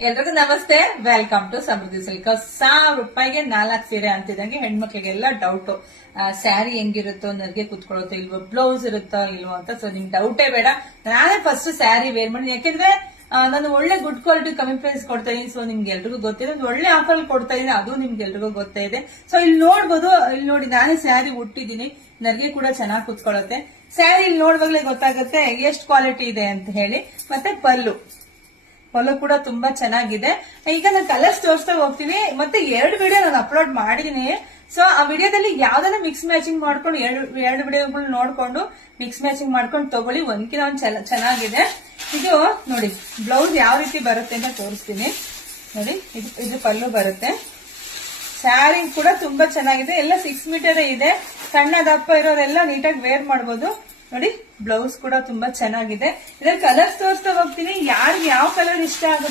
ಎಲ್ರಿಗೂ ನಮಸ್ತೆ, welcome to Samriddhi silk. 1000 ರೂಪಾಯಿಗೆ 4 ಸೀರೆ ಅಂತಿದಂಗೆ ಹೆಣ್ಮಕ್ಳಿಗೆಲ್ಲ ಡೌಟ್, ಸ್ಯಾರಿ ಹೆಂಗಿರುತ್ತೋ, ನರ್ಗೆ ಕುತ್ಕೊಳ್ಳುತ್ತೋ ಇಲ್ವೋ, ಬ್ಲೌಸ್ ಇರುತ್ತೋ ಇಲ್ವೋ ಅಂತ. ಸೊ ನಿಮ್ಗೆ ಡೌಟೇ ಬೇಡ, ನಾನೇ ಫಸ್ಟ್ ಸ್ಯಾರಿ ವೇರ್ ಮಾಡಿ. ಯಾಕೆಂದ್ರೆ ನಾನು ಒಳ್ಳೆ ಗುಡ್ ಕ್ವಾಲಿಟಿ ಕಮ್ಮಿ ಪ್ರೈಸ್ ಕೊಡ್ತಾ ಇದೀನಿ. ಸೊ ನಿಮ್ಗೆ ಎಲ್ರಿಗೂ ಗೊತ್ತಿದೆ, ಒಂದು ಒಳ್ಳೆ ಆಫರ್ ಕೊಡ್ತಾ ಇದೀನಿ, ಅದು ನಿಮ್ಗೆ ಎಲ್ರಿಗೂ ಗೊತ್ತಾ ಇದೆ. ಸೊ ಇಲ್ಲಿ ನೋಡ್ಬೋದು, ಇಲ್ಲಿ ನೋಡಿ ನಾನೇ ಸ್ಯಾರಿ ಉಟ್ಟಿದ್ದೀನಿ, ನರ್ಗೆ ಕೂಡ ಚೆನ್ನಾಗಿ ಕುತ್ಕೊಳ್ಳುತ್ತೆ. ಸ್ಯಾರಿ ಇಲ್ಲಿ ನೋಡುವಾಗಲೇ ಗೊತ್ತಾಗುತ್ತೆ ಎಷ್ಟು ಕ್ವಾಲಿಟಿ ಇದೆ ಅಂತ ಹೇಳಿ. ಮತ್ತೆ ಪಲ್ಲು ಕೂಡ ತುಂಬಾ ಚೆನ್ನಾಗಿದೆ. ಈಗ ನಾನು ಕಲರ್ಸ್ ತೋರಿಸ್ತಾ ಹೋಗ್ತೀನಿ. ಮತ್ತೆ 2 ವಿಡಿಯೋ ನಾನು ಅಪ್ಲೋಡ್ ಮಾಡಿದೀನಿ. ಸೊ ಆ ವಿಡಿಯೋದಲ್ಲಿ ಯಾವ್ದನ್ನ ಮಿಕ್ಸ್ ಮ್ಯಾಚಿಂಗ್ ಮಾಡ್ಕೊಂಡು ಎರಡು ವಿಡಿಯೋಗಳು ನೋಡ್ಕೊಂಡು ಮಿಕ್ಸ್ ಮ್ಯಾಚಿಂಗ್ ಮಾಡ್ಕೊಂಡು ತಗೊಳ್ಳಿ, ಒಂದ್ಕಿನ ಒಂದ್ ಚೆನ್ನಾಗಿದೆ. ಇದು ನೋಡಿ ಬ್ಲೌಸ್ ಯಾವ ರೀತಿ ಬರುತ್ತೆ ಅಂತ ತೋರಿಸ್ತೀನಿ ನೋಡಿ. ಇದು ಪಲ್ಲು ಬರುತ್ತೆ. ಸ್ಯಾರಿ ಕೂಡ ತುಂಬಾ ಚೆನ್ನಾಗಿದೆ, ಎಲ್ಲ 6 ಮೀಟರ್ ಇದೆ. ಸಣ್ಣ ದಪ್ಪ ಇರೋರೆಲ್ಲ ನೀಟಾಗಿ ವೇರ್ ಮಾಡಬಹುದು ನೋಡಿ. ಬ್ಲೌಸ್ ಕೂಡ ತುಂಬಾ ಚೆನ್ನಾಗಿದೆ. ಇದ್ರಲ್ಲಿ ಕಲರ್ಸ್ ತೋರಿಸ್ತಾ ಹೋಗ್ತೀನಿ, ಯಾರಿಗೆ ಯಾವ ಕಲರ್ ಇಷ್ಟ ಆಗುತ್ತೆ